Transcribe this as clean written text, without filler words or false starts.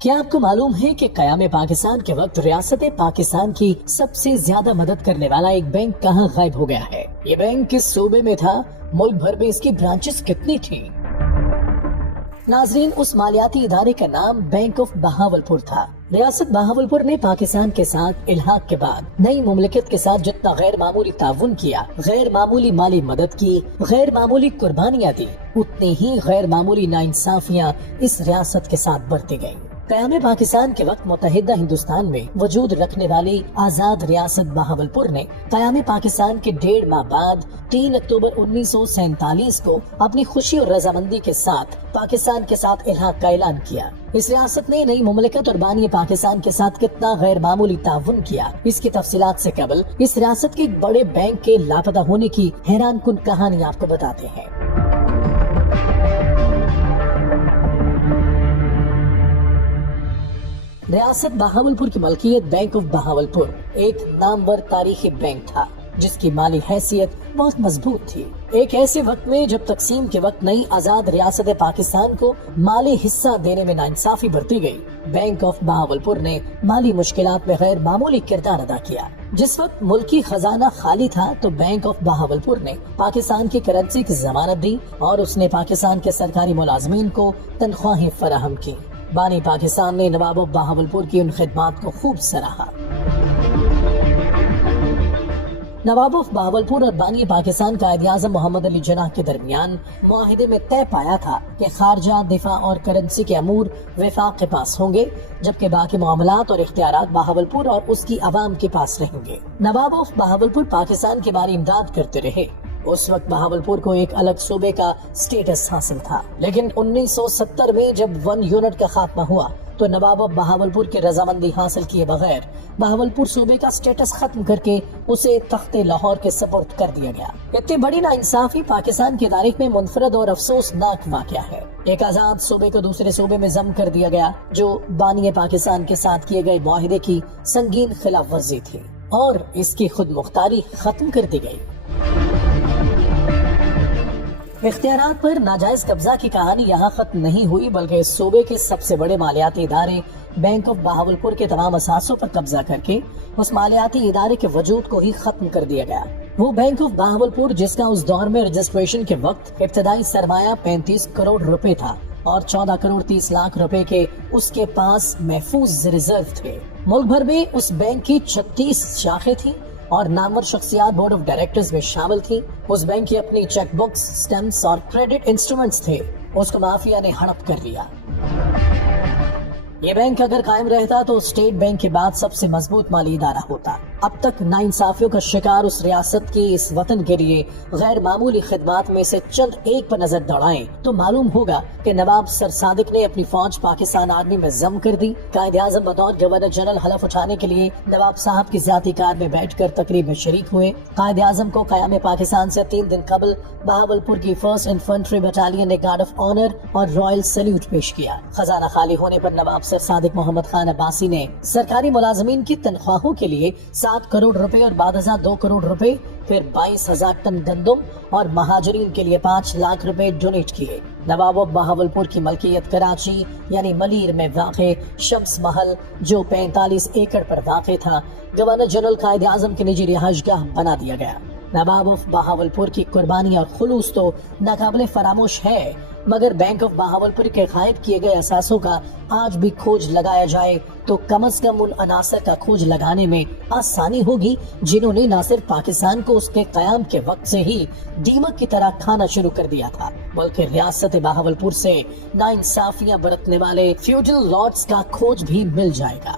کیا آپ کو معلوم ہے کہ قیام پاکستان کے وقت ریاست پاکستان کی سب سے زیادہ مدد کرنے والا ایک بینک کہاں غائب ہو گیا ہے؟ یہ بینک کس صوبے میں تھا؟ ملک بھر میں اس کی برانچز کتنی تھی؟ ناظرین، اس مالیاتی ادارے کا نام بینک آف بہاولپور تھا۔ ریاست بہاولپور نے پاکستان کے ساتھ الحاق کے بعد نئی مملکت کے ساتھ جتنا غیر معمولی تعاون کیا، غیر معمولی مالی مدد کی، غیر معمولی قربانیاں دی، اتنی ہی غیر معمولی ناانصافیاں اس ریاست کے ساتھ برتی گئیں۔ قیام پاکستان کے وقت متحدہ ہندوستان میں وجود رکھنے والی آزاد ریاست بہاولپور نے قیام پاکستان کے 1.5 ماہ بعد 3 اکتوبر 1947 کو اپنی خوشی اور رضامندی کے ساتھ پاکستان کے ساتھ الحاق کا اعلان کیا۔ اس ریاست نے نئی مملکت اور بانی پاکستان کے ساتھ کتنا غیر معمولی تعاون کیا، اس کی تفصیلات سے قبل اس ریاست کے ایک بڑے بینک کے لاپتہ ہونے کی حیران کن کہانی آپ کو بتاتے ہیں۔ ریاست بہاولپور کی ملکیت بینک آف بہاولپور ایک نامور تاریخی بینک تھا جس کی مالی حیثیت بہت مضبوط تھی۔ ایک ایسے وقت میں جب تقسیم کے وقت نئی آزاد ریاست پاکستان کو مالی حصہ دینے میں ناانصافی برتی گئی، بینک آف بہاولپور نے مالی مشکلات میں غیر معمولی کردار ادا کیا۔ جس وقت ملکی خزانہ خالی تھا تو بینک آف بہاولپور نے پاکستان کی کرنسی کی ضمانت دی اور اس نے پاکستان کے سرکاری ملازمین کو تنخواہیں فراہم کی۔ بانی پاکستان نے نواب آف بہاولپور کی ان خدمات کو خوب سراہا۔ نواب آف بہاولپور اور بانی پاکستان قائد اعظم محمد علی جناح کے درمیان معاہدے میں طے پایا تھا کہ خارجہ، دفاع اور کرنسی کے امور وفاق کے پاس ہوں گے، جبکہ باقی معاملات اور اختیارات بہاولپور اور اس کی عوام کے پاس رہیں گے۔ نواب آف بہاولپور پاکستان کی باری امداد کرتے رہے۔ اس وقت بہاولپور کو ایک الگ صوبے کا سٹیٹس حاصل تھا، لیکن 1970 میں جب 1 یونٹ کا خاتمہ ہوا تو نواب آف بہاولپور کی رضامندی حاصل کیے بغیر بہاولپور صوبے کا سٹیٹس ختم کر کے اسے تخت لاہور کے سپرد کر دیا گیا۔ اتنی بڑی ناانصافی پاکستان کی تاریخ میں منفرد اور افسوسناک واقعہ ہے۔ ایک آزاد صوبے کو دوسرے صوبے میں ضم کر دیا گیا جو بانی پاکستان کے ساتھ کیے گئے معاہدے کی سنگین خلاف ورزی تھی، اور اس کی خود مختاری ختم کر دی گئی۔ اختیارات پر ناجائز قبضہ کی کہانی یہاں ختم نہیں ہوئی، بلکہ اس صوبے کے سب سے بڑے مالیاتی ادارے بینک آف بہاولپور کے تمام اثاثوں پر قبضہ کر کے اس مالیاتی ادارے کے وجود کو ہی ختم کر دیا گیا۔ وہ بینک آف بہاولپور جس کا اس دور میں رجسٹریشن کے وقت ابتدائی سرمایہ 35 کروڑ روپے تھا اور 14 کروڑ 30 لاکھ روپے کے اس کے پاس محفوظ ریزرو تھے۔ ملک بھر میں اس بینک کی 36 شاخیں تھیں اور نامور شخصیات بورڈ آف ڈائریکٹرز میں شامل تھی۔ اس بینک کی اپنی چیک بکس، سٹیمپس اور کریڈٹ انسٹرومنٹس تھے۔ اس کو مافیا نے ہڑپ کر لیا۔ یہ بینک اگر قائم رہتا تو اسٹیٹ بینک کے بعد سب سے مضبوط مالی ادارہ ہوتا۔ اب تک ناانصافیوں کا شکار اس ریاست کی اس وطن کے لیے غیر معمولی خدمات میں سے چند ایک پر نظر دوڑائیں تو معلوم ہوگا کہ نواب سر صادق نے اپنی فوج پاکستان آرمی میں ضم کر دی۔ قائد اعظم بطور گورنر جنرل حلف اٹھانے کے لیے نواب صاحب کی ذاتی کار میں بیٹھ کر تقریب میں شریک ہوئے۔ قائد اعظم کو قیام پاکستان سے 3 دن قبل بہاولپور کی 1st انفنٹری بٹالین نے گارڈ آف آنر اور رائل سلیوٹ پیش کیا۔ خزانہ خالی ہونے پر نواب سر صادق محمد خان عباسی نے سرکاری ملازمین کی تنخواہوں کے لیے 7 کروڑ روپے اور بعد ازاں 2 کروڑ روپے، پھر 22,000 ٹن گندم اور مہاجرین کے لیے 5 لاکھ روپے ڈونیٹ کیے۔ نواب آف بہاولپور کی ملکیت کراچی یعنی ملیر میں واقع شمس محل جو 45 ایکڑ پر واقع تھا، گورنر جنرل قائد اعظم کی نجی رہائش گاہ بنا دیا گیا۔ نواب آف بہاولپور کی قربانی اور خلوص تو ناقابل فراموش ہے، مگر بینک آف بہاولپور کے غائب کیے گئے اثاثوں کا آج بھی کھوج لگایا جائے تو کم از کم ان عناصر کا کھوج لگانے میں آسانی ہوگی جنہوں نے نہ صرف پاکستان کو اس کے قیام کے وقت سے ہی دیمک کی طرح کھانا شروع کر دیا تھا، بلکہ ریاست بہاولپور سے ناانصافیاں برتنے والے فیوڈل لارڈز کا کھوج بھی مل جائے گا۔